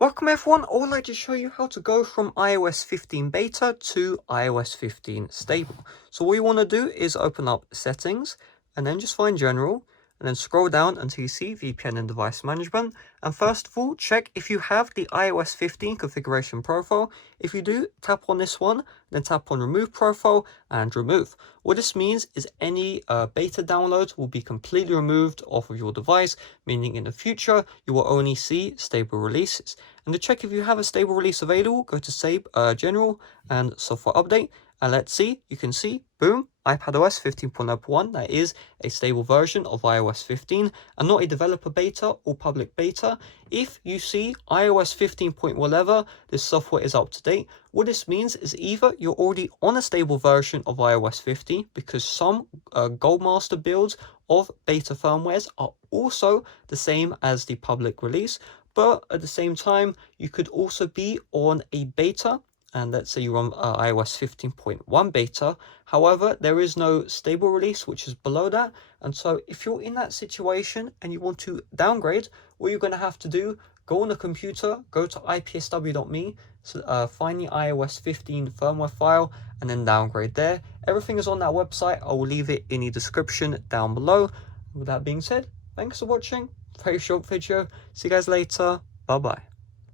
Welcome everyone, I would like to show you how to go from iOS 15 beta to iOS 15 stable. So what you want to do is open up settings and then just find general and then scroll down until you see VPN and device management. And first of all, check if you have the iOS 15 configuration profile. If you do, tap on this one, then tap on remove profile and remove. What this means is any beta downloads will be completely removed off of your device, meaning in the future you will only see stable releases. And to check if you have a stable release available, go to save general and software update. And let's see, you can see, boom, iPadOS 15.01, that is a stable version of iOS 15 and not a developer beta or public beta. If you see iOS 15. whatever, this software is up to date. What this means is either you're already on a stable version of iOS 15 because some Goldmaster builds of beta firmwares are also the same as the public release, but at the same time, you could also be on a beta, and let's say you're on iOS 15.1 beta. However, there is no stable release, which is below that. And so if you're in that situation and you want to downgrade, what you're going to have to do, go on the computer, go to ipsw.me, find the iOS 15 firmware file, and then downgrade there. Everything is on that website. I will leave it in the description down below. With that being said, thanks for watching. Very short video. See you guys later. Bye bye.